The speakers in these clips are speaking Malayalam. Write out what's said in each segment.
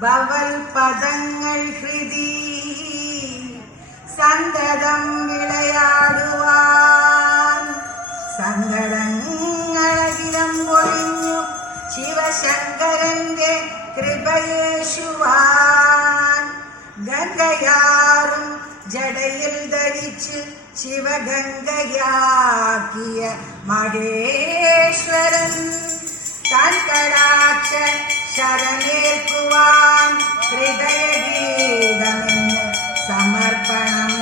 ഭവൽ പദങ്ങൾ ഹൃദി സന്തതം വിളയാടുവാൻ സങ്കടങ്ങളകിലം പൊഴിഞ്ഞു ശിവശങ്കരന്റെ കൃപയേശുവാൻ ഗംഗയാറും ജടയിൽ ധരിച്ച് ശിവഗംഗയാക്കിയ മഹേശ്വരൻ കൺകടാക്ഷ ശരണേൽക്കുവാൻ ഹൃദയഗീതമെന്ന് സമർപ്പണം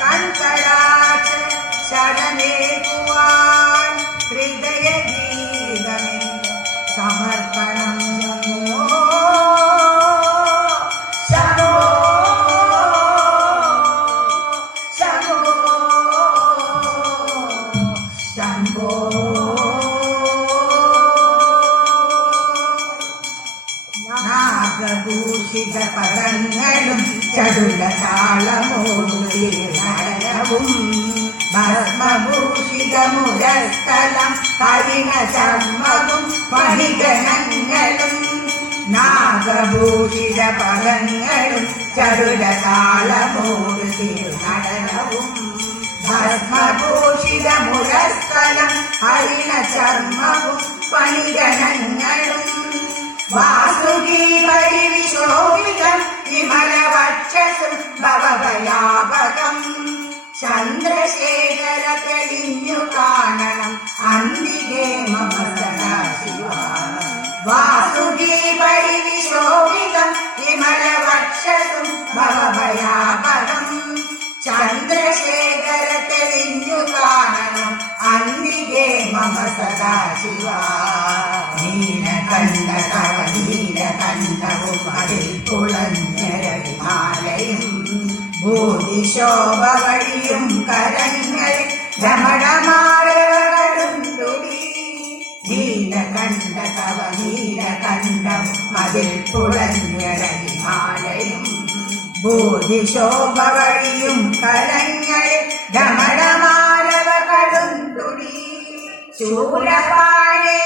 കൺകടാക്ഷ ശരണേൽക്കുവാൻ ഹൃദയഗീതമെന്ന് സമർപ്പണം നാഗഭൂഷിത പദങ്ങളും ചടുല താളമോടും ഭസ്മഭൂഷിത മുരസ്ഥലം ഹരിണ ചർമ്മവും പണിഗണങ്ങളും നാഗഭൂഷിത പദങ്ങളും ചടുല താളമോടു തിരുനടനവും ഭസ്മഭൂഷിത മുരസ്ഥലം ഹരിണ ചർമ്മവും പണിഗണങ്ങളും വാസുകി പരിവിശോഭിതം വിമലവക്ഷസും ഭവഭയാപകം ചന്ദ്രശേഖര തെളിഞ്ഞു കാണണം അന്തികേ മമ സദാശിവ വാസുകി പരിവിശോഭിതം വിമലവക്ഷസും ഭവഭയാപകം ചന്ദ്രശേഖര തെളിഞ്ഞു കാണണം അന്തികേ മമ സദാശിവ നീലകണ്ഠ തവ നീലകണ്ഠവും അതിൽ തുളഞ്ഞരവിമാലയും ഭൂതിശോഭ വഴിയും കരങ്ങൾ രമണമാരവകളുണ്ടുടി നീലകണ്ഠ തവ നീലകണ്ഠവും അതിൽ തുളഞ്ഞരവിമാലയും ഭൂതിശോഭ വഴിയും കരങ്ങൾ രമണമാരവകളുണ്ടുടി ശൂലപാണേ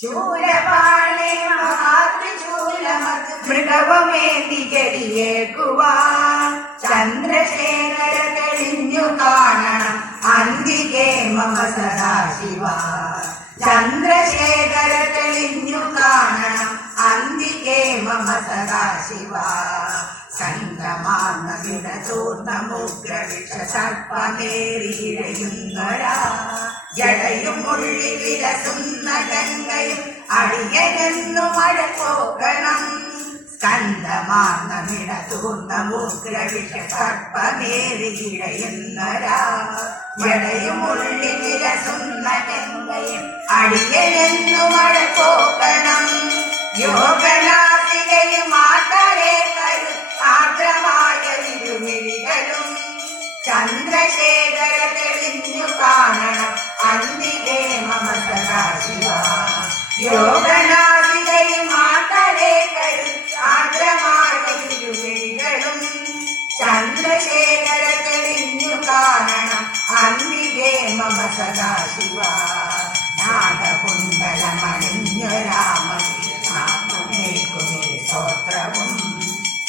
ശൂലപാണേ മഹാത്രിശൂലമത് മൃഗവമേന്തി ഗടിയേക്കുവാൻ ചന്ദ്രശേഖര തെളിഞ്ഞു കാണണം അന്തികേ മമ സദാശിവ ചന്ദ്രശേഖര തെളിഞ്ഞു കാണണം അന്തികേ മമ സദാശിവ സംഗമാർന്ന വിടചൂർണമുഗ്രവിഷ സർപ്പമേറിയിഴയുന്നൊരാ ജടയും ഉള്ളി വിലസുന്ന ഗംഗയും അടിയനെന്നു മഴ പോകണം സ്കന്ധമാർന്ന വിടചൂർണമുഗ്രവിഷ സർപ്പമേറിയിഴയുന്നൊരാ ജടയും ഉള്ളി വിലസുന്ന ഗംഗയും അടിയനെന്നു മഴ പോകണം യോഗനാസികയും മാതരേ കരു ആർദ്രമായ ഇരുമിഴികളും ചന്ദ്രശേഖര തെളിഞ്ഞു കാണണം അന്തികേ മമ സദാശിവ യോഗനാസികയും മാതരേ കരു ആർദ്രമായ ഇരുമിഴികളും ചന്ദ്രശേഖര തെളിഞ്ഞു കാണണം അന്തികേ മമ സദാശിവ നാഗകുണ്ടലമണിഞ്ഞൊരാമേൽക്കുമിരു സ്തോത്രവും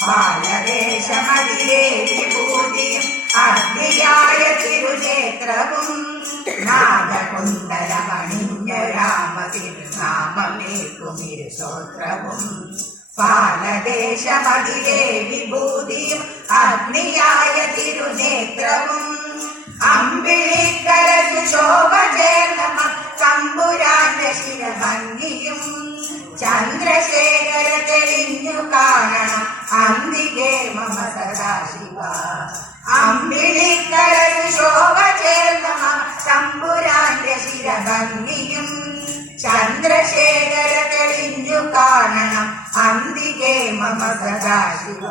ബാലദേശമതിലേ വിഭൂതിയും അഗ്നിയായ തിരുനേത്രവും നാഗകുണ്ടലമണിഞ്ഞൊരാമതിരുനാമേൽക്കുമിരു സ്തോത്രവും ബാലദേശമതിലേ വിഭൂതിയും അഗ്നിയായ തിരുനേത്രവും അമ്പിളിക്കര ശോഭ ചേർന്ന തമ്പുരാന്റെ ശിരഭംഗിയും ചന്ദ്രശേഖര തെളിഞ്ഞു കാണണം അന്തികേ മമ സദാശിവ അമ്പിളിക്കര ശോഭ ചേർന്ന തമ്പുരാന്റെ ശിരഭംഗിയും ചന്ദ്രശേഖര തെളിഞ്ഞു കാണണം അന്തികേ മമ സദാശിവ